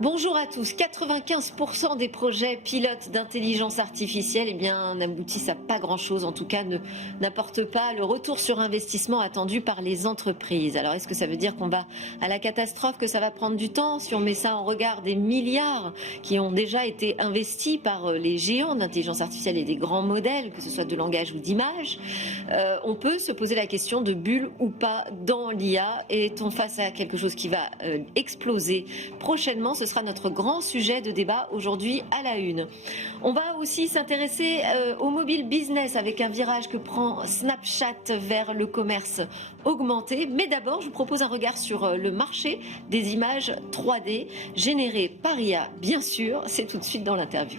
Bonjour à tous. 95% des projets pilotes d'intelligence artificielle n'aboutissent à pas grand-chose, en tout cas n'apportent pas le retour sur investissement attendu par les entreprises. Alors est-ce que ça veut dire qu'on va à la catastrophe, que ça va prendre du temps? Si on met ça en regard des milliards qui ont déjà été investis par les géants d'intelligence artificielle et des grands modèles, que ce soit de langage ou d'image, on peut se poser la question de bulle ou pas dans l'IA. Est-on face à quelque chose qui va exploser prochainement? Ce sera notre grand sujet de débat aujourd'hui à la une. On va aussi s'intéresser au mobile business avec un virage que prend Snapchat vers le commerce augmenté. Mais d'abord, je vous propose un regard sur le marché des images 3D générées par IA, bien sûr. C'est tout de suite dans l'interview.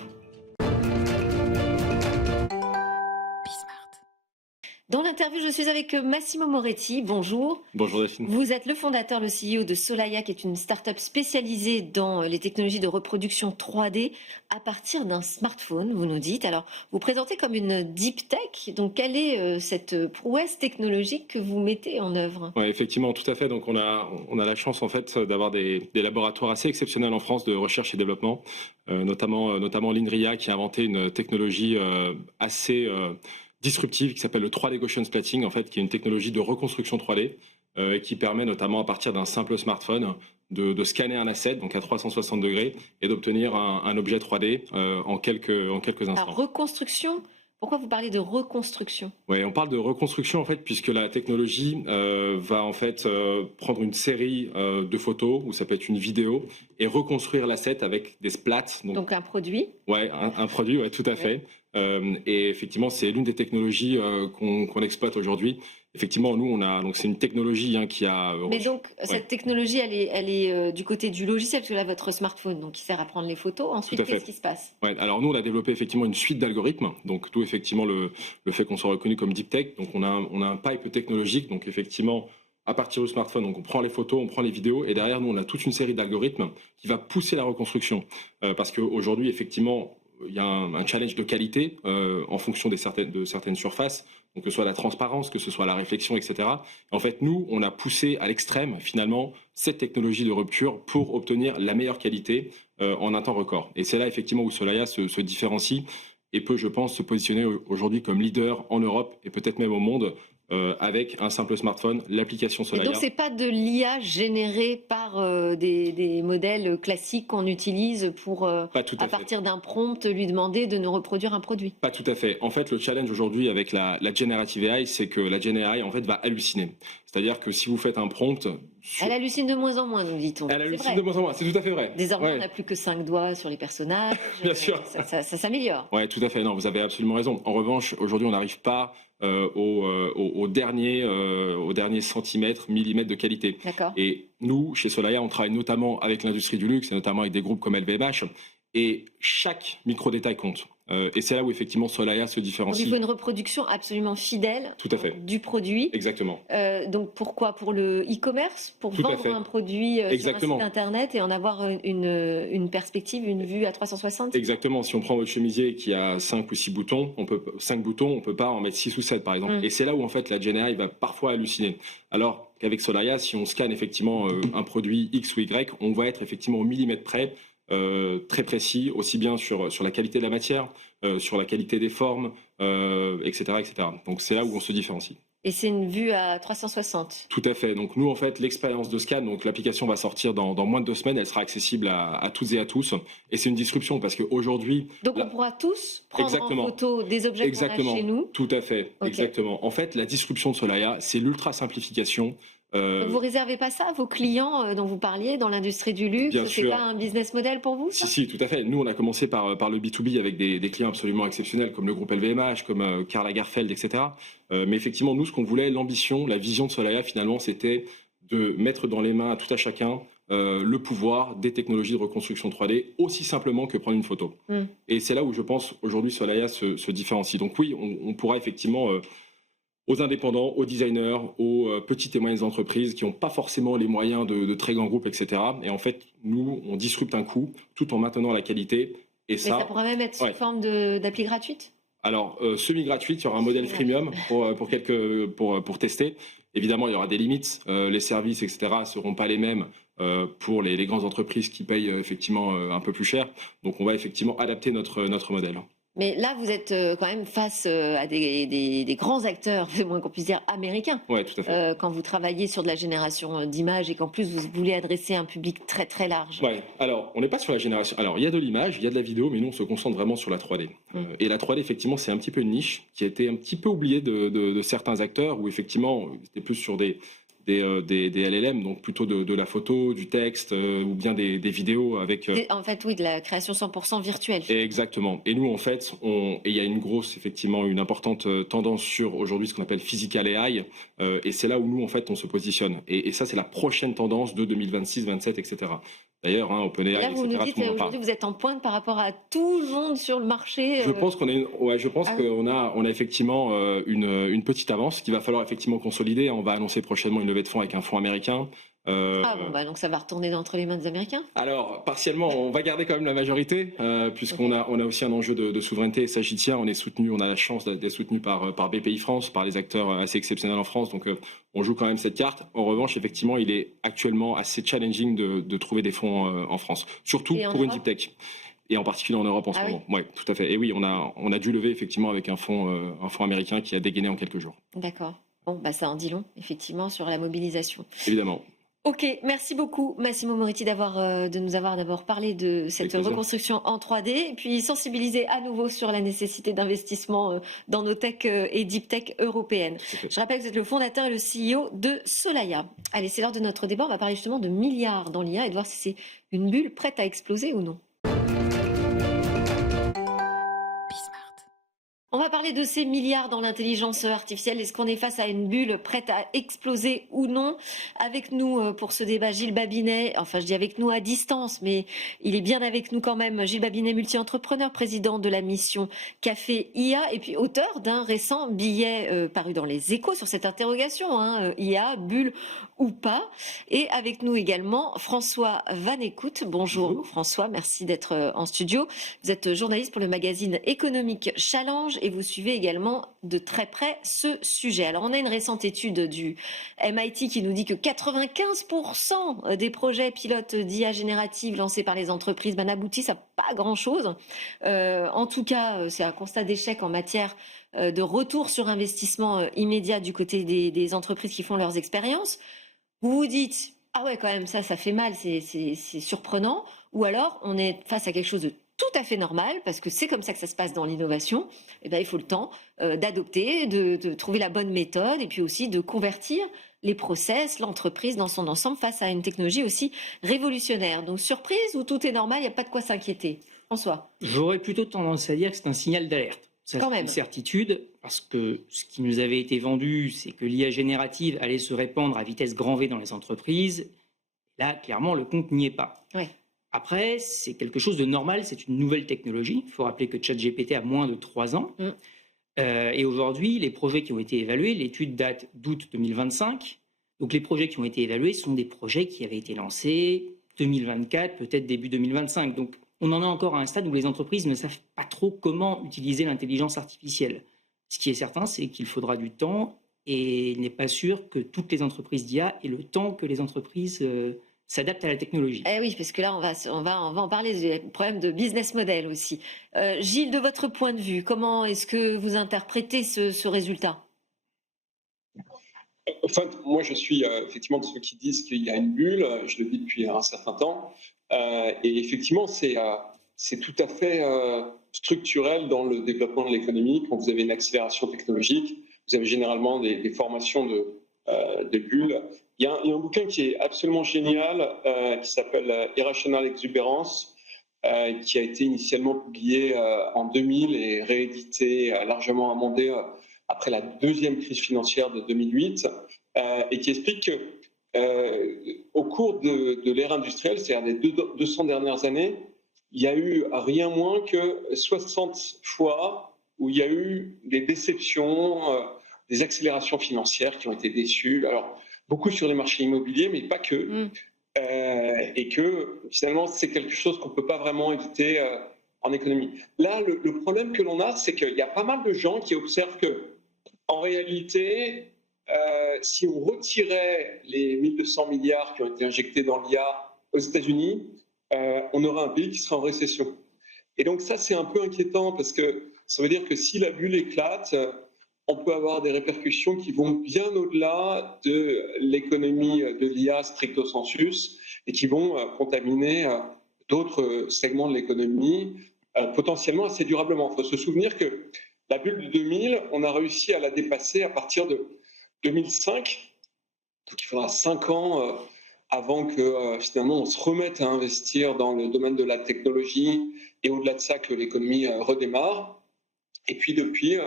Dans l'interview, je suis avec Massimo Moretti. Bonjour. Bonjour Delphine. Vous êtes le fondateur, le CEO de Solaya, qui est une start-up spécialisée dans les technologies de reproduction 3D à partir d'un smartphone, vous nous dites. Alors, vous présentez comme une deep tech. Donc, quelle est cette prouesse technologique que vous mettez en œuvre? Ouais, effectivement, tout à fait. Donc, on a la chance en fait d'avoir des laboratoires assez exceptionnels en France de recherche et développement, notamment l'INRIA qui a inventé une technologie assez disruptive qui s'appelle le 3D Gaussian Splatting, en fait, qui est une technologie de reconstruction 3D qui permet notamment à partir d'un simple smartphone de scanner un asset, donc à 360 degrés, et d'obtenir un objet 3D en quelques instants. Alors, reconstruction, pourquoi vous parlez de reconstruction? Oui, on parle de reconstruction en fait, puisque la technologie va en fait prendre une série de photos, ou ça peut être une vidéo, et reconstruire l'asset avec des splats. Donc un produit? Ouais, un produit, ouais, tout à fait. Et effectivement, c'est l'une des technologies qu'on exploite aujourd'hui. Effectivement, nous, donc c'est une technologie qui a. Mais donc, cette technologie, elle est du côté du logiciel, parce que là, votre smartphone, donc, il sert à prendre les photos. Ensuite, qu'est-ce qui se passe? Ouais, alors nous, on a développé effectivement une suite d'algorithmes. Donc, tout effectivement le fait qu'on soit reconnu comme deep tech. Donc, on a un pipe technologique. Donc, effectivement, à partir du smartphone, donc on prend les photos, on prend les vidéos, et derrière nous, on a toute une série d'algorithmes qui va pousser la reconstruction. Parce qu'aujourd'hui, effectivement, il y a un challenge de qualité en fonction de certaines surfaces, donc que ce soit la transparence, que ce soit la réflexion, etc. En fait, nous, on a poussé à l'extrême, finalement, cette technologie de rupture pour obtenir la meilleure qualité en un temps record. Et c'est là, effectivement, où Solaya se différencie et peut, je pense, se positionner aujourd'hui comme leader en Europe et peut-être même au monde avec un simple smartphone, l'application Solaya. Et donc, ce n'est pas de l'IA générée par des modèles classiques qu'on utilise pour, à partir d'un prompt, lui demander de nous reproduire un produit? Pas tout à fait. En fait, le challenge aujourd'hui avec la Generative AI, c'est que la Gen AI, en fait, va halluciner. C'est-à-dire que si vous faites un prompt... Elle hallucine de moins en moins, nous dit-on. Elle hallucine de moins en moins, c'est tout à fait vrai. Désormais, on n'a plus que 5 doigts sur les personnages. Bien sûr. Ça s'améliore. Oui, tout à fait. Non, vous avez absolument raison. En revanche, aujourd'hui, on n'arrive pas au dernier centimètre, millimètre de qualité. D'accord. Et nous, chez Solaya, on travaille notamment avec l'industrie du luxe, et notamment avec des groupes comme LVMH, et chaque micro-détail compte. Et c'est là où effectivement Solaya se différencie. Donc il faut une reproduction absolument fidèle du produit. Exactement. Donc pourquoi? Pour le e-commerce? Pour vendre un produit sur un site internet et en avoir une perspective, une vue à 360? Exactement. Si on prend votre chemisier qui a 5 ou 6 boutons, on peut pas en mettre 6 ou 7 par exemple. Et c'est là où en fait la Gen AI va parfois halluciner. Alors qu'avec Solaya, si on scanne effectivement un produit X ou Y, on va être effectivement au millimètre près. Très précis, aussi bien sur la qualité de la matière, sur la qualité des formes, etc., etc. Donc c'est là où on se différencie. Et c'est une vue à 360? Tout à fait. Donc nous, en fait, l'expérience de scan, donc l'application va sortir dans moins de 2 semaines, elle sera accessible à toutes et à tous. Et c'est une disruption parce qu'aujourd'hui... Donc on pourra tous prendre en photo des objets qu'on a chez nous? Tout à fait, exactement. En fait, la disruption de Solaya, c'est l'ultra simplification. Vous réservez pas ça à vos clients dont vous parliez dans l'industrie du luxe? C'est pas un business model pour vous, ça? Si, tout à fait. Nous, on a commencé par le B2B avec des clients absolument exceptionnels comme le groupe LVMH, comme Karl Lagerfeld, etc. Mais effectivement, nous, ce qu'on voulait, l'ambition, la vision de Solaya, finalement, c'était de mettre dans les mains à tout à chacun le pouvoir des technologies de reconstruction 3D, aussi simplement que prendre une photo. Et c'est là où je pense aujourd'hui Solaya se différencie. Donc oui, on pourra effectivement... aux indépendants, aux designers, aux petites et moyennes entreprises qui n'ont pas forcément les moyens de très grands groupes, etc. Et en fait, nous, on disrupte un coût tout en maintenant la qualité. Et ça pourrait même être sous forme d'appli gratuite? Alors, semi-gratuite, il y aura un modèle freemium pour tester. Évidemment, il y aura des limites. Les services, etc., ne seront pas les mêmes pour les grandes entreprises qui payent effectivement un peu plus cher. Donc, on va effectivement adapter notre modèle. Mais là, vous êtes quand même face à des grands acteurs, c'est moins qu'on puisse dire, américains. Oui, tout à fait. Quand vous travaillez sur de la génération d'images et qu'en plus vous voulez adresser un public très très large. Ouais. Alors, on n'est pas sur la génération. Alors, il y a de l'image, il y a de la vidéo, mais nous, on se concentre vraiment sur la 3D. Et la 3D, effectivement, c'est un petit peu une niche qui a été un petit peu oubliée de certains acteurs, où effectivement, c'était plus sur des LLM, donc plutôt de la photo, du texte, ou bien des vidéos avec... En fait, oui, de la création 100% virtuelle. Exactement. Et nous, en fait, et il y a une grosse, effectivement, une importante tendance sur aujourd'hui ce qu'on appelle physical AI, et c'est là où nous, en fait, on se positionne. Et ça, c'est la prochaine tendance de 2026, 27, etc. D'ailleurs, OpenAI, Là, vous etc. nous dites tout le monde en parle. aujourd'hui, vous êtes en pointe par rapport à tout le monde sur le marché. Je pense qu'on a effectivement une petite avance qu'il va falloir effectivement consolider. On va annoncer prochainement une levée de fonds avec un fonds américain. Donc ça va retourner entre les mains des Américains. Alors, partiellement, on va garder quand même la majorité, puisqu'on a aussi un enjeu de souveraineté, et ça j'y tiens. On a la chance d'être soutenu par BPI France, par des acteurs assez exceptionnels en France, donc on joue quand même cette carte. En revanche, effectivement, il est actuellement assez challenging de trouver des fonds en France, surtout pour une deep tech. Et en particulier en Europe en ce moment. Oui, tout à fait. Et oui, on a dû lever effectivement avec un fonds américain qui a dégainé en quelques jours. D'accord. Bon, ça en dit long, effectivement, sur la mobilisation. Évidemment. Ok, merci beaucoup Massimo Moretti de nous avoir d'abord parlé de cette reconstruction en 3D et puis sensibiliser à nouveau sur la nécessité d'investissement dans nos tech et deep tech européennes. Je rappelle que vous êtes le fondateur et le CEO de Solaya. Allez, c'est l'heure de notre débat. On va parler justement de milliards dans l'IA et de voir si c'est une bulle prête à exploser ou non. On va parler de ces milliards dans l'intelligence artificielle. Est-ce qu'on est face à une bulle prête à exploser ou non? Avec nous pour ce débat, Gilles Babinet. Enfin, je dis avec nous à distance, mais il est bien avec nous quand même. Gilles Babinet, multi-entrepreneur, président de la mission Café IA et puis auteur d'un récent billet paru dans les Échos sur cette interrogation. IA, bulle ou pas. Et avec nous également François Vanécoute. Bonjour François, merci d'être en studio. Vous êtes journaliste pour le magazine économique Challenge et vous suivez également de très près ce sujet. Alors on a une récente étude du MIT qui nous dit que 95% des projets pilotes d'IA générative lancés par les entreprises n'aboutissent à pas grand-chose. En tout cas, c'est un constat d'échec en matière de retour sur investissement immédiat du côté des entreprises qui font leurs expériences. Vous vous dites, ah ouais, quand même, ça fait mal, c'est surprenant. Ou alors, on est face à quelque chose de tout à fait normal, parce que c'est comme ça que ça se passe dans l'innovation. Et il faut le temps d'adopter, de trouver la bonne méthode, et puis aussi de convertir les process, l'entreprise dans son ensemble face à une technologie aussi révolutionnaire. Donc, surprise ou tout est normal, il n'y a pas de quoi s'inquiéter? François? J'aurais plutôt tendance à dire que c'est un signal d'alerte. Ça, c'est une certitude, parce que ce qui nous avait été vendu, c'est que l'IA générative allait se répandre à vitesse grand V dans les entreprises. Là, clairement, le compte n'y est pas. Ouais. Après, c'est quelque chose de normal, c'est une nouvelle technologie. Il faut rappeler que ChatGPT a moins de 3 ans. Et aujourd'hui, les projets qui ont été évalués, l'étude date d'août 2025. Donc les projets qui ont été évalués sont des projets qui avaient été lancés 2024, peut-être début 2025. Donc on en est encore à un stade où les entreprises ne savent pas trop comment utiliser l'intelligence artificielle. Ce qui est certain, c'est qu'il faudra du temps et il n'est pas sûr que toutes les entreprises d'IA aient le temps que les entreprises s'adaptent à la technologie. Eh oui, parce que là, on va en parler du problème de business model aussi. Gilles, de votre point de vue, comment est-ce que vous interprétez ce résultat? Enfin, moi, je suis effectivement de ceux qui disent qu'il y a une bulle. Je le dis depuis un certain temps. Et effectivement, c'est tout à fait structurel dans le développement de l'économie. Quand vous avez une accélération technologique, vous avez généralement des formations de bulles. Il y a un bouquin qui est absolument génial, qui s'appelle Irrational Exuberance, qui a été initialement publié en 2000 et réédité, largement amendé après la deuxième crise financière de 2008, et qui explique que au cours de l'ère industrielle, c'est-à-dire des 200 dernières années, il y a eu rien moins que 60 fois où il y a eu des déceptions, des accélérations financières qui ont été déçues. Alors, beaucoup sur les marchés immobiliers, mais pas que. Et que finalement, c'est quelque chose qu'on ne peut pas vraiment éviter en économie. Là, le problème que l'on a, c'est qu'il y a pas mal de gens qui observent que, en réalité, si on retirait les 1200 milliards qui ont été injectés dans l'IA aux États-Unis, on aurait un pays qui serait en récession. Et donc ça, c'est un peu inquiétant parce que ça veut dire que si la bulle éclate, on peut avoir des répercussions qui vont bien au-delà de l'économie de l'IA stricto sensus et qui vont contaminer d'autres segments de l'économie potentiellement assez durablement. Il faut se souvenir que la bulle de 2000, on a réussi à la dépasser à partir de 2005. Donc il faudra 5 ans avant que finalement on se remette à investir dans le domaine de la technologie et au-delà de ça que l'économie redémarre. Et puis depuis,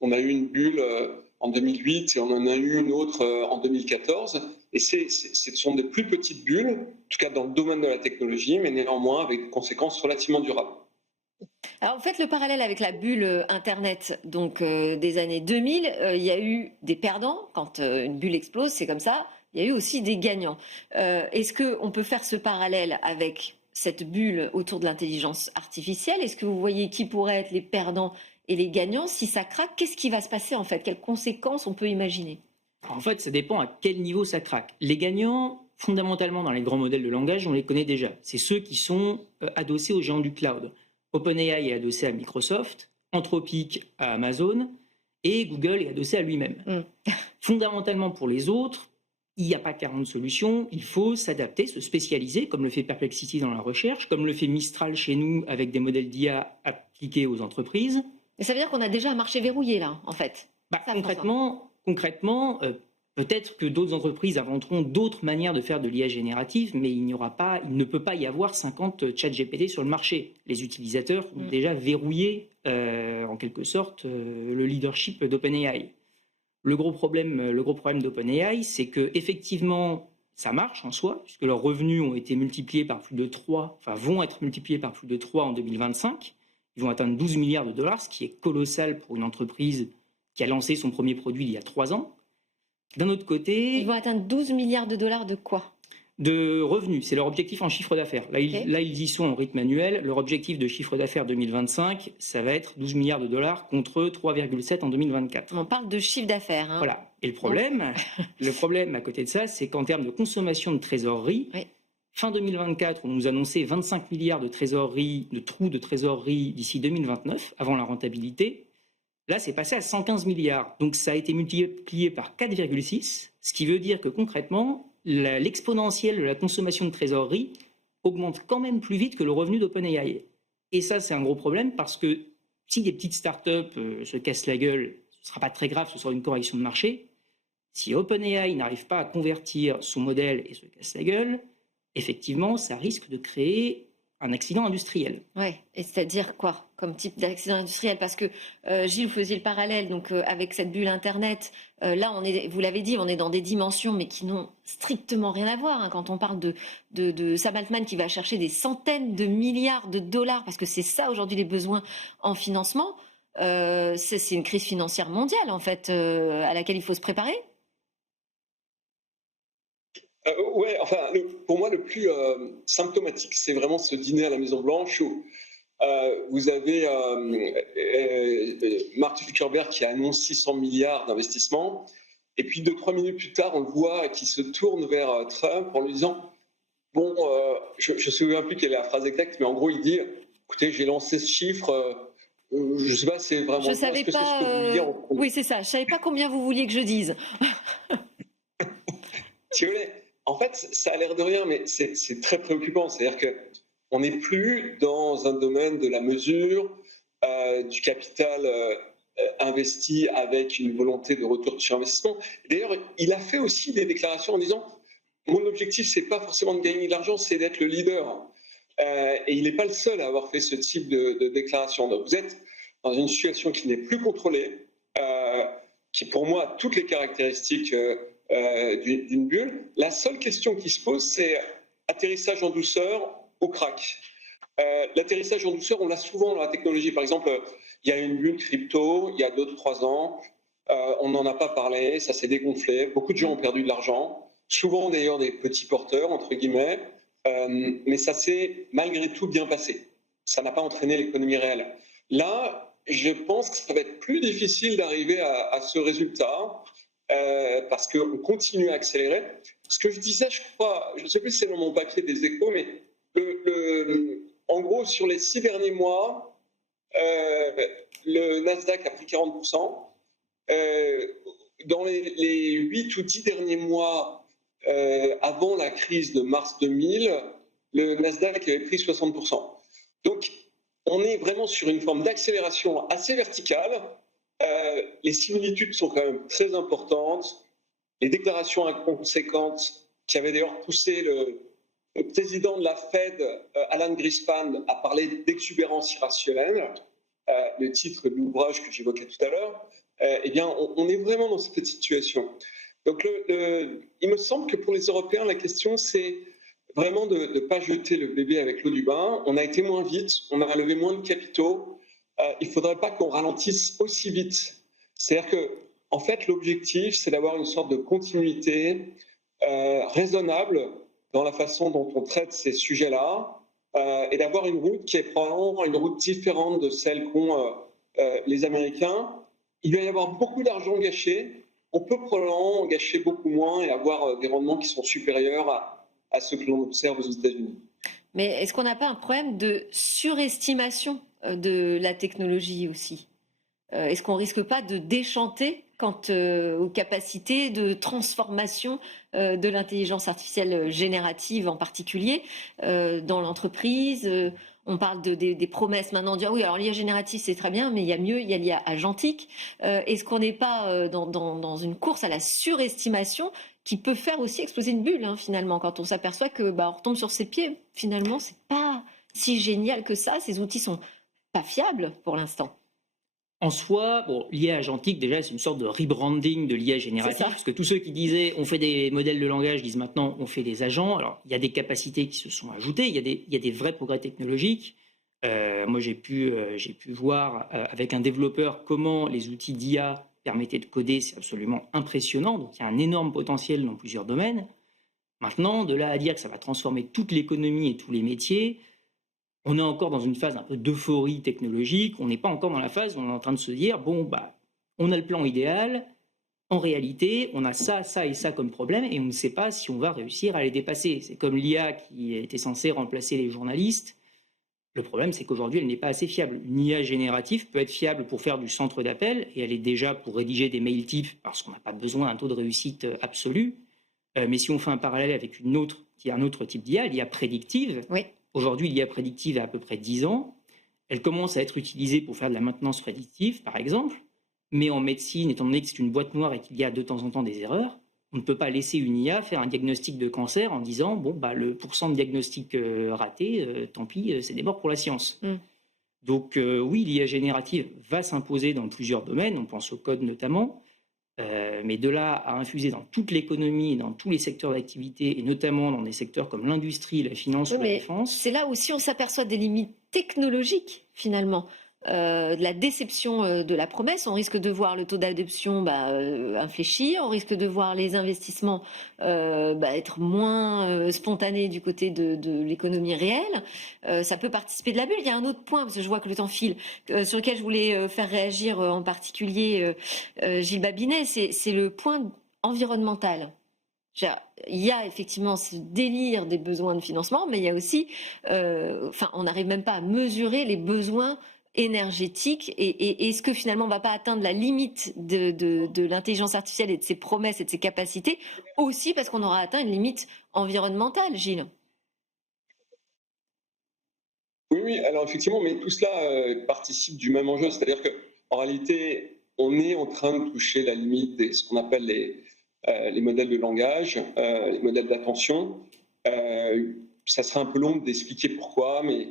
on a eu une bulle en 2008 et on en a eu une autre en 2014. Et ce sont des plus petites bulles, en tout cas dans le domaine de la technologie, mais néanmoins avec des conséquences relativement durables. Alors, vous faites le parallèle avec la bulle Internet donc, des années 2000. Il y a eu des perdants. Quand une bulle explose, c'est comme ça. Il y a eu aussi des gagnants. Est-ce qu'on peut faire ce parallèle avec cette bulle autour de l'intelligence artificielle? Est-ce que vous voyez qui pourraient être les perdants et les gagnants? Si ça craque, qu'est-ce qui va se passer en fait? Quelles conséquences on peut imaginer? En fait, ça dépend à quel niveau ça craque. Les gagnants, fondamentalement, dans les grands modèles de langage, on les connaît déjà. C'est ceux qui sont adossés aux géants du cloud. OpenAI est adossé à Microsoft, Anthropic à Amazon et Google est adossé à lui-même. Fondamentalement, pour les autres, il n'y a pas 40 solutions, il faut s'adapter, se spécialiser, comme le fait Perplexity dans la recherche, comme le fait Mistral chez nous avec des modèles d'IA appliqués aux entreprises. Mais ça veut dire qu'on a déjà un marché verrouillé là, en fait. Concrètement, peut-être que d'autres entreprises inventeront d'autres manières de faire de l'IA générative, mais il ne peut pas y avoir 50 ChatGPT sur le marché. Les utilisateurs ont déjà verrouillé, en quelque sorte, le leadership d'OpenAI. Le gros problème d'OpenAI, c'est que effectivement, ça marche en soi, puisque leurs revenus ont été multipliés par plus de 3, vont être multipliés par plus de 3 en 2025. Ils vont atteindre 12 milliards de dollars, ce qui est colossal pour une entreprise qui a lancé son premier produit il y a 3 ans. D'un autre côté... Ils vont atteindre 12 milliards de dollars de quoi? De revenus, c'est leur objectif en chiffre d'affaires. Là, ils y sont en rythme annuel. Leur objectif de chiffre d'affaires 2025, ça va être 12 milliards de dollars contre 3,7 en 2024. On parle de chiffre d'affaires. Hein. Voilà. Et le problème à côté de ça, c'est qu'en termes de consommation de trésorerie, fin 2024, on nous annonçait 25 milliards de trésorerie, de trous de trésorerie d'ici 2029, avant la rentabilité. Là, c'est passé à 115 milliards. Donc, ça a été multiplié par 4,6, ce qui veut dire que concrètement, l'exponentielle de la consommation de trésorerie augmente quand même plus vite que le revenu d'OpenAI. Et ça, c'est un gros problème parce que si des petites startups se cassent la gueule, ce ne sera pas très grave, ce sera une correction de marché. Si OpenAI n'arrive pas à convertir son modèle et se casse la gueule, effectivement, ça risque de créer un accident industriel. Oui, et c'est-à-dire quoi comme type d'accident industriel? Parce que Gilles, vous faisiez le parallèle donc, avec cette bulle Internet. Là, vous l'avez dit, on est dans des dimensions mais qui n'ont strictement rien à voir. Hein, quand on parle de Sam Altman qui va chercher des centaines de milliards de dollars, parce que c'est ça aujourd'hui les besoins en financement, c'est une crise financière mondiale en fait à laquelle il faut se préparer. Ouais, enfin, pour moi, le plus symptomatique, c'est vraiment ce dîner à la Maison-Blanche où vous avez Mark Zuckerberg qui annonce 600 milliards d'investissements, et puis 2-3 minutes plus tard, on le voit qui se tourne vers Trump en lui disant bon, je ne me souviens plus quelle est la phrase exacte, mais en gros, il dit écoutez, j'ai lancé ce chiffre. Je ne sais pas, c'est vraiment. Je savais pas. C'est ce que vous vouliez Oui, c'est ça. Je savais pas combien vous vouliez que je dise. Si vous voulez. En fait, ça a l'air de rien, mais c'est très préoccupant. C'est-à-dire qu'on n'est plus dans un domaine de la mesure, du capital investi avec une volonté de retour sur investissement. D'ailleurs, il a fait aussi des déclarations en disant « Mon objectif, ce n'est pas forcément de gagner de l'argent, c'est d'être le leader. » Et il n'est pas le seul à avoir fait ce type de déclaration. Donc, vous êtes dans une situation qui n'est plus contrôlée, qui, pour moi, a toutes les caractéristiques d'une bulle. La seule question qui se pose, c'est atterrissage en douceur ou crack. L'atterrissage en douceur, on l'a souvent dans la technologie. Par exemple, il y a une bulle crypto, il y a 2-3 ans, on n'en a pas parlé, ça s'est dégonflé, beaucoup de gens ont perdu de l'argent, souvent d'ailleurs des petits porteurs, entre guillemets, mais ça s'est malgré tout bien passé. Ça n'a pas entraîné l'économie réelle. Là, je pense que ça va être plus difficile d'arriver à ce résultat. parce qu'on continue à accélérer. Ce que je disais, je crois, je ne sais plus si c'est dans mon papier des Échos, mais en gros, sur les 6 derniers mois, le Nasdaq a pris 40%. Dans les 8 ou 10 derniers mois, avant la crise de mars 2000, le Nasdaq avait pris 60%. Donc, on est vraiment sur une forme d'accélération assez verticale. Les similitudes sont quand même très importantes. Les déclarations inconséquentes qui avaient d'ailleurs poussé le président de la Fed, Alan Greenspan, à parler d'exubérance irrationnelle, le titre de l'ouvrage que j'évoquais tout à l'heure, eh bien, on est vraiment dans cette situation. Donc, il me semble que pour les Européens, la question, c'est vraiment de ne pas jeter le bébé avec l'eau du bain. On a été moins vite, on a levé moins de capitaux. Il ne faudrait pas qu'on ralentisse aussi vite. C'est-à-dire que, en fait, l'objectif, c'est d'avoir une sorte de continuité raisonnable dans la façon dont on traite ces sujets-là et d'avoir une route qui est probablement une route différente de celle qu'ont les Américains. Il va y avoir beaucoup d'argent gâché. On peut probablement gâcher beaucoup moins et avoir des rendements qui sont supérieurs à ceux que l'on observe aux États-Unis. Mais est-ce qu'on n'a pas un problème de surestimation de la technologie aussi ? Est-ce qu'on ne risque pas de déchanter quant aux capacités de transformation de l'intelligence artificielle générative en particulier dans l'entreprise? On parle des promesses maintenant, de dire oui, alors l'IA générative c'est très bien, mais il y a mieux, il y a l'IA agentique. Est-ce qu'on n'est pas dans une course à la surestimation qui peut faire aussi exploser une bulle finalement, quand on s'aperçoit que on retombe sur ses pieds, finalement c'est pas si génial que ça, ces outils sont pas fiables pour l'instant. En soi, l'IA agentique, déjà, c'est une sorte de rebranding de l'IA générative, parce que tous ceux qui disaient on fait des modèles de langage disent maintenant on fait des agents. Alors, il y a des capacités qui se sont ajoutées, il y a des vrais progrès technologiques. Moi, j'ai pu voir avec un développeur comment les outils d'IA permettaient de coder, c'est absolument impressionnant. Donc, il y a un énorme potentiel dans plusieurs domaines. Maintenant, de là à dire que ça va transformer toute l'économie et tous les métiers, on est encore dans une phase un peu d'euphorie technologique. On n'est pas encore dans la phase où on est en train de se dire on a le plan idéal. En réalité, on a ça, ça et ça comme problème et on ne sait pas si on va réussir à les dépasser. C'est comme l'IA qui était censée remplacer les journalistes. Le problème, c'est qu'aujourd'hui, elle n'est pas assez fiable. Une IA générative peut être fiable pour faire du centre d'appel et elle est déjà pour rédiger des mails types parce qu'on n'a pas besoin d'un taux de réussite absolu. Mais si on fait un parallèle avec un autre type d'IA, l'IA prédictive. Oui. Aujourd'hui, l'IA prédictive a à peu près 10 ans. Elle commence à être utilisée pour faire de la maintenance prédictive, par exemple. Mais en médecine, étant donné que c'est une boîte noire et qu'il y a de temps en temps des erreurs, on ne peut pas laisser une IA faire un diagnostic de cancer en disant le pourcent de diagnostic raté, tant pis, c'est des morts pour la science. Donc oui, l'IA générative va s'imposer dans plusieurs domaines, on pense au code notamment. Mais de là à infuser dans toute l'économie, dans tous les secteurs d'activité, et notamment dans des secteurs comme l'industrie, la finance ou la défense. C'est là aussi on s'aperçoit des limites technologiques, finalement, de la déception de la promesse. On risque de voir le taux d'adoption infléchir, on risque de voir les investissements être moins spontanés du côté de l'économie réelle. Ça peut participer de la bulle. Il y a un autre point, parce que je vois que le temps file, sur lequel je voulais faire réagir en particulier Gilles Babinet, c'est le point environnemental. Il y a effectivement ce délire des besoins de financement, mais il y a aussi, on n'arrive même pas à mesurer les besoins énergétique et est-ce que finalement on ne va pas atteindre la limite de l'intelligence artificielle et de ses promesses et de ses capacités aussi parce qu'on aura atteint une limite environnementale, Gilles? Oui, alors effectivement, mais tout cela participe du même enjeu, c'est-à-dire qu'en réalité, on est en train de toucher la limite de ce qu'on appelle les modèles de langage, les modèles d'attention. Ça serait un peu long d'expliquer pourquoi, mais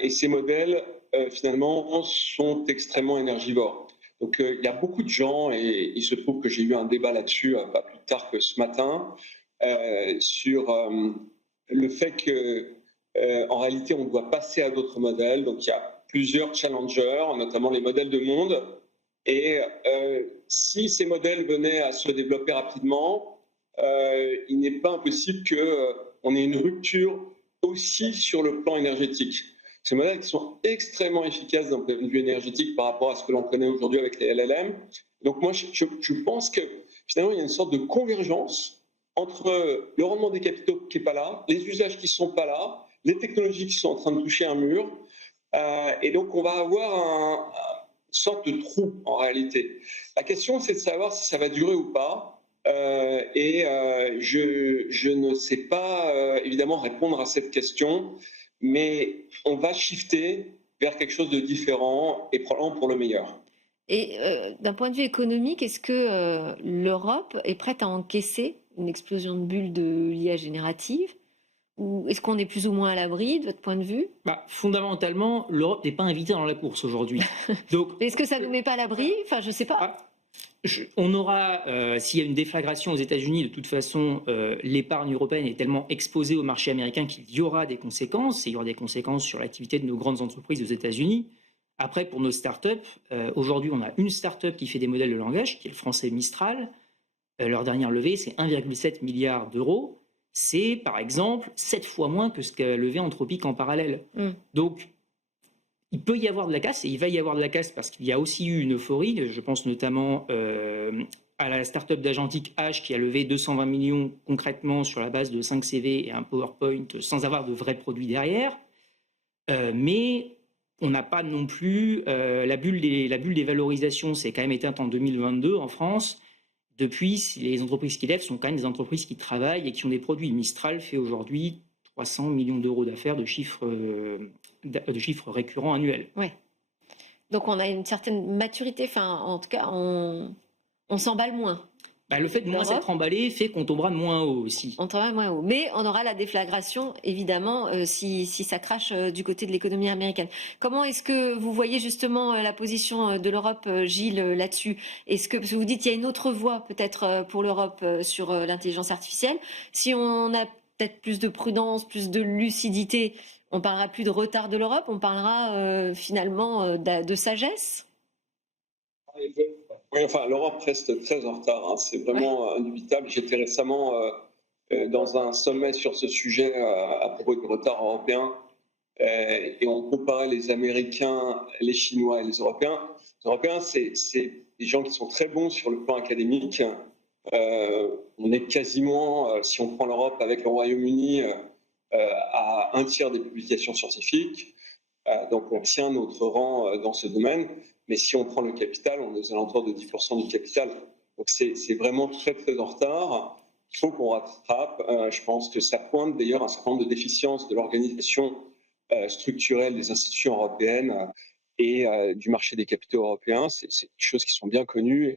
et ces modèles finalement sont extrêmement énergivores. Donc il y a beaucoup de gens, et il se trouve que j'ai eu un débat là-dessus pas plus tard que ce matin, sur le fait qu'en réalité on doit passer à d'autres modèles. Donc il y a plusieurs challengers, notamment les modèles de monde, et si ces modèles venaient à se développer rapidement, il n'est pas impossible qu'on ait une rupture aussi sur le plan énergétique. Ces modèles qui sont extrêmement efficaces d'un point de vue énergétique par rapport à ce que l'on connaît aujourd'hui avec les LLM, Donc moi, je pense que finalement, il y a une sorte de convergence entre le rendement des capitaux qui n'est pas là, les usages qui ne sont pas là, les technologies qui sont en train de toucher un mur. Et donc, on va avoir une sorte de trou en réalité. La question, c'est de savoir si ça va durer ou pas. Je ne sais pas évidemment répondre à cette question, mais on va shifter vers quelque chose de différent et probablement pour le meilleur. Et d'un point de vue économique, est-ce que l'Europe est prête à encaisser une explosion de bulles de l'IA générative? Ou est-ce qu'on est plus ou moins à l'abri de votre point de vue? Fondamentalement, l'Europe n'est pas invitée dans la course aujourd'hui. Donc, Est-ce que ça ne nous met pas à l'abri? Enfin, je ne sais pas. On aura, s'il y a une déflagration aux États-Unis, de toute façon, l'épargne européenne est tellement exposée au marché américain qu'il y aura des conséquences, et il y aura des conséquences sur l'activité de nos grandes entreprises aux États-Unis. Après, pour nos startups, aujourd'hui, on a une startup qui fait des modèles de langage, qui est le français Mistral. Leur dernière levée, c'est 1,7 milliard d'euros. C'est, par exemple, 7 fois moins que ce qu'a levé Anthropic en parallèle. Donc, il peut y avoir de la casse, et il va y avoir de la casse parce qu'il y a aussi eu une euphorie. Je pense notamment à la start-up d'Agentic H qui a levé 220 millions concrètement sur la base de 5 CV et un PowerPoint sans avoir de vrais produits derrière. Mais on n'a pas non plus la bulle des valorisations, c'est quand même éteinte en 2022 en France. Depuis, les entreprises qui lèvent sont quand même des entreprises qui travaillent et qui ont des produits. Mistral fait aujourd'hui 300 millions d'euros d'affaires de chiffres récurrents annuels. Ouais. Donc on a une certaine maturité, enfin en tout cas on s'emballe moins. Le fait de moins s'être emballé fait qu'on tombera moins haut aussi. On tombera moins haut. Mais on aura la déflagration, évidemment, si ça crache du côté de l'économie américaine. Comment est-ce que vous voyez justement la position de l'Europe, Gilles, là-dessus? Est-ce que, parce que vous dites qu'il y a une autre voie peut-être pour l'Europe sur l'intelligence artificielle. Si on a peut-être plus de prudence, plus de lucidité, on parlera plus de retard de l'Europe, on parlera finalement de sagesse? Oui, enfin, l'Europe reste très en retard, c'est vraiment indubitable. J'étais récemment dans un sommet sur ce sujet à propos du retard européen et on comparait les Américains, les Chinois et les Européens. Les Européens, c'est des gens qui sont très bons sur le plan académique. On est quasiment, si on prend l'Europe avec le Royaume-Uni, à un tiers des publications scientifiques. Donc on tient notre rang dans ce domaine. Mais si on prend le capital, on est aux alentours de 10% du capital. Donc c'est vraiment très très en retard. Il faut qu'on rattrape. Je pense que ça pointe d'ailleurs un certain nombre de déficiences de l'organisation structurelle des institutions européennes et du marché des capitaux européens. C'est des choses qui sont bien connues,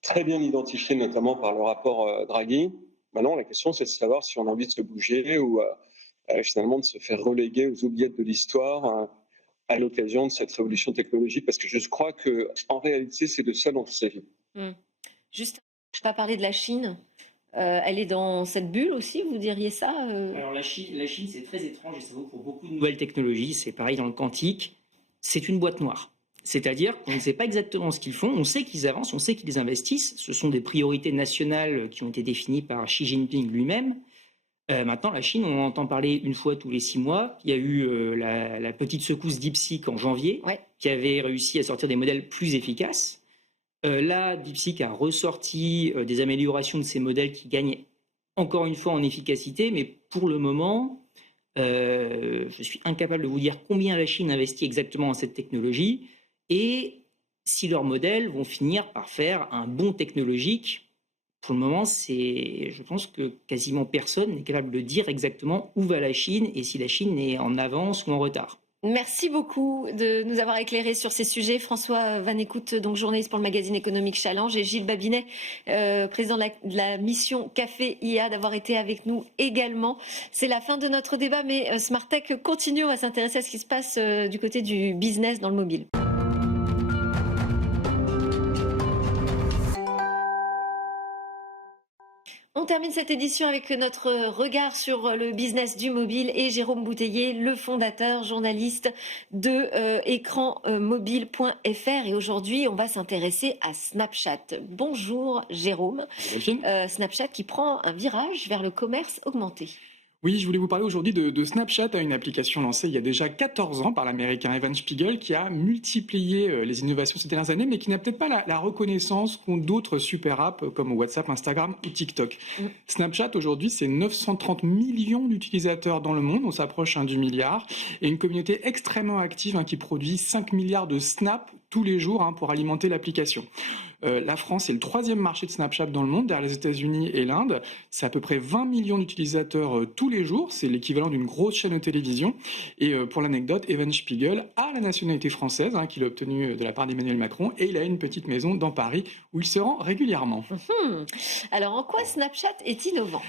très bien identifiées notamment par le rapport Draghi. Maintenant, la question c'est de savoir si on a envie de se bouger ou finalement de se faire reléguer aux oubliettes de l'histoire à l'occasion de cette révolution technologique, parce que je crois qu'en réalité, c'est de ça dont il s'agit. Juste, je ne vais pas parler de la Chine. Elle est dans cette bulle aussi, vous diriez ça Alors la Chine, c'est très étrange et ça vaut pour beaucoup de nouvelles technologies. C'est pareil dans le quantique. C'est une boîte noire. C'est-à-dire qu'on ne sait pas exactement ce qu'ils font. On sait qu'ils avancent, on sait qu'ils investissent. Ce sont des priorités nationales qui ont été définies par Xi Jinping lui-même. Maintenant, la Chine, on en entend parler une fois tous les 6 mois. Il y a eu la petite secousse DeepSeek en janvier, qui avait réussi à sortir des modèles plus efficaces. Là, DeepSeek a ressorti des améliorations de ces modèles qui gagnent encore une fois en efficacité, mais pour le moment, je suis incapable de vous dire combien la Chine investit exactement dans cette technologie et si leurs modèles vont finir par faire un bond technologique. Pour le moment, je pense que quasiment personne n'est capable de dire exactement où va la Chine et si la Chine est en avance ou en retard. Merci beaucoup de nous avoir éclairés sur ces sujets. François Van Écoute, donc journaliste pour le magazine économique Challenge, et Gilles Babinet, président de la mission Café IA, d'avoir été avec nous également. C'est la fin de notre débat, mais Smart Tech continue à s'intéresser à ce qui se passe du côté du business dans le mobile. On termine cette édition avec notre regard sur le business du mobile et Jérôme Bouteiller, le fondateur, journaliste de écranmobile.fr. Et aujourd'hui, on va s'intéresser à Snapchat. Bonjour Jérôme. Bonjour. Snapchat qui prend un virage vers le commerce augmenté. Oui, je voulais vous parler aujourd'hui de Snapchat, une application lancée il y a déjà 14 ans par l'américain Evan Spiegel, qui a multiplié les innovations ces dernières années, mais qui n'a peut-être pas la reconnaissance qu'ont d'autres super apps comme WhatsApp, Instagram ou TikTok. Snapchat, aujourd'hui, c'est 930 millions d'utilisateurs dans le monde, on s'approche du milliard, et une communauté extrêmement active qui produit 5 milliards de snaps tous les jours pour alimenter l'application. La France est le 3e marché de Snapchat dans le monde, derrière les États-Unis et l'Inde. C'est à peu près 20 millions d'utilisateurs tous les jours. C'est l'équivalent d'une grosse chaîne de télévision. Et pour l'anecdote, Evan Spiegel a la nationalité française, qu'il a obtenue de la part d'Emmanuel Macron. Et il a une petite maison dans Paris où il se rend régulièrement. Alors, en quoi Snapchat est innovant?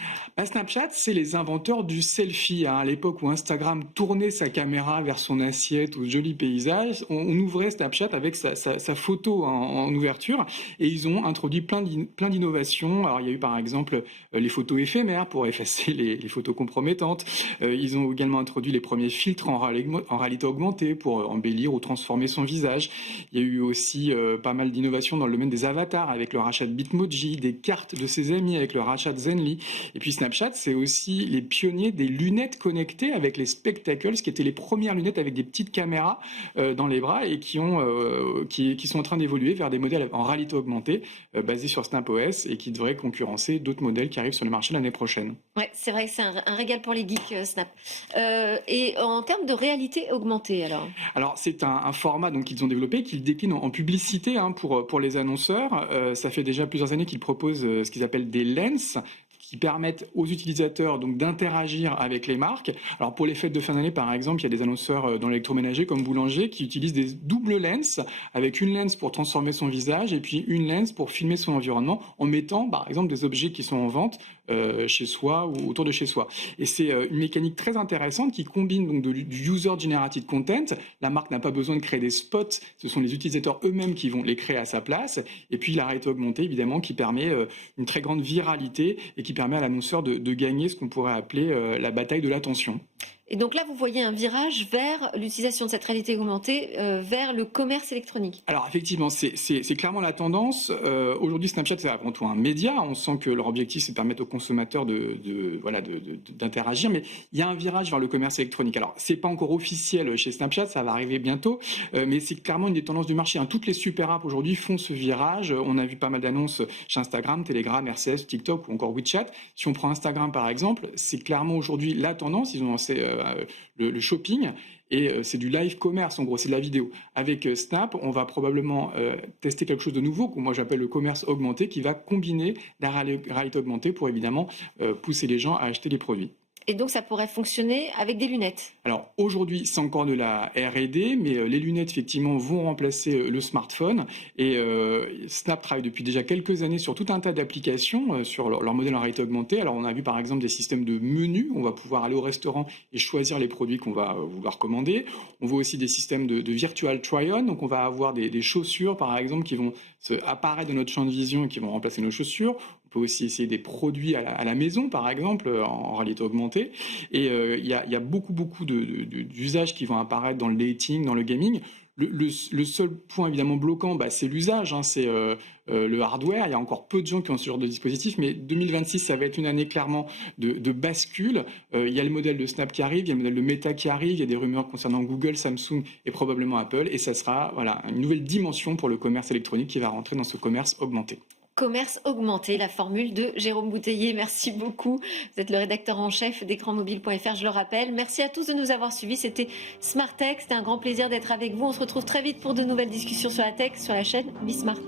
Snapchat, c'est les inventeurs du selfie. À l'époque où Instagram tournait sa caméra vers son assiette ou joli paysage, on ouvrait Snapchat avec sa photo en ouverture. Et ils ont introduit plein d'innovations. Alors, il y a eu par exemple les photos éphémères pour effacer les photos compromettantes. Ils ont également introduit les premiers filtres en réalité augmentée pour embellir ou transformer son visage. Il y a eu aussi pas mal d'innovations dans le domaine des avatars avec le rachat de Bitmoji, des cartes de ses amis avec le rachat de Zenly. Et puis Snapchat, c'est aussi les pionniers des lunettes connectées avec les Spectacles, qui étaient les premières lunettes avec des petites caméras dans les bras et qui sont en train d'évoluer vers des modèles en réalité augmentée basés sur SnapOS et qui devraient concurrencer d'autres modèles qui arrivent sur le marché l'année prochaine. Ouais, c'est vrai que c'est un régal pour les geeks, Snap. Et en termes de réalité augmentée, alors? Alors, c'est un format qu'ils ont développé, qu'ils déclinent en publicité pour les annonceurs. Ça fait déjà plusieurs années qu'ils proposent ce qu'ils appellent des lens, qui permettent aux utilisateurs d'interagir avec les marques. Alors pour les fêtes de fin d'année, par exemple, il y a des annonceurs dans l'électroménager comme Boulanger qui utilisent des doubles lens, avec une lens pour transformer son visage et puis une lens pour filmer son environnement en mettant par exemple des objets qui sont en vente chez soi ou autour de chez soi. Et c'est une mécanique très intéressante qui combine donc du user generated content. La marque n'a pas besoin de créer des spots, ce sont les utilisateurs eux-mêmes qui vont les créer à sa place. Et puis la réalité augmentée, évidemment, qui permet une très grande viralité et qui permet à l'annonceur de gagner ce qu'on pourrait appeler la bataille de l'attention. Et donc là, vous voyez un virage vers l'utilisation de cette réalité augmentée, vers le commerce électronique. Alors effectivement, c'est clairement la tendance. Aujourd'hui, Snapchat, c'est avant tout un média. On sent que leur objectif, c'est de permettre aux consommateurs d'interagir. Mais il y a un virage vers le commerce électronique. Alors, c'est pas encore officiel chez Snapchat, ça va arriver bientôt. Mais c'est clairement une des tendances du marché. Toutes les super apps aujourd'hui font ce virage. On a vu pas mal d'annonces chez Instagram, Telegram, RCS, TikTok ou encore WeChat. Si on prend Instagram, par exemple, c'est clairement aujourd'hui la tendance. Ils ont lancé le shopping et c'est du live commerce, en gros, c'est de la vidéo. Avec Snap, on va probablement tester quelque chose de nouveau que moi j'appelle le commerce augmenté, qui va combiner la réalité augmentée pour évidemment pousser les gens à acheter les produits. Et donc ça pourrait fonctionner avec des lunettes? Alors aujourd'hui, c'est encore de la R&D, mais les lunettes effectivement vont remplacer le smartphone. Et Snap travaille depuis déjà quelques années sur tout un tas d'applications sur leur modèle en réalité augmentée. Alors on a vu par exemple des systèmes de menus, on va pouvoir aller au restaurant et choisir les produits qu'on va vouloir commander. On voit aussi des systèmes de virtual try-on, donc on va avoir des chaussures par exemple qui vont apparaître dans notre champ de vision et qui vont remplacer nos chaussures. On peut aussi essayer des produits à la maison, par exemple, en réalité augmentée. Et il y a beaucoup d'usages qui vont apparaître dans le dating, dans le gaming. Le seul point évidemment bloquant, c'est l'usage, c'est le hardware. Il y a encore peu de gens qui ont ce genre de dispositif, mais 2026, ça va être une année clairement de bascule. Il y a le modèle de Snap qui arrive, il y a le modèle de Meta qui arrive, il y a des rumeurs concernant Google, Samsung et probablement Apple, et ça sera une nouvelle dimension pour le commerce électronique qui va rentrer dans ce commerce augmenté. Commerce augmenté, la formule de Jérôme Bouteiller. Merci beaucoup. Vous êtes le rédacteur en chef d'écranmobile.fr, je le rappelle. Merci à tous de nous avoir suivis. C'était Smart Tech. C'était un grand plaisir d'être avec vous. On se retrouve très vite pour de nouvelles discussions sur la tech, sur la chaîne Bismart.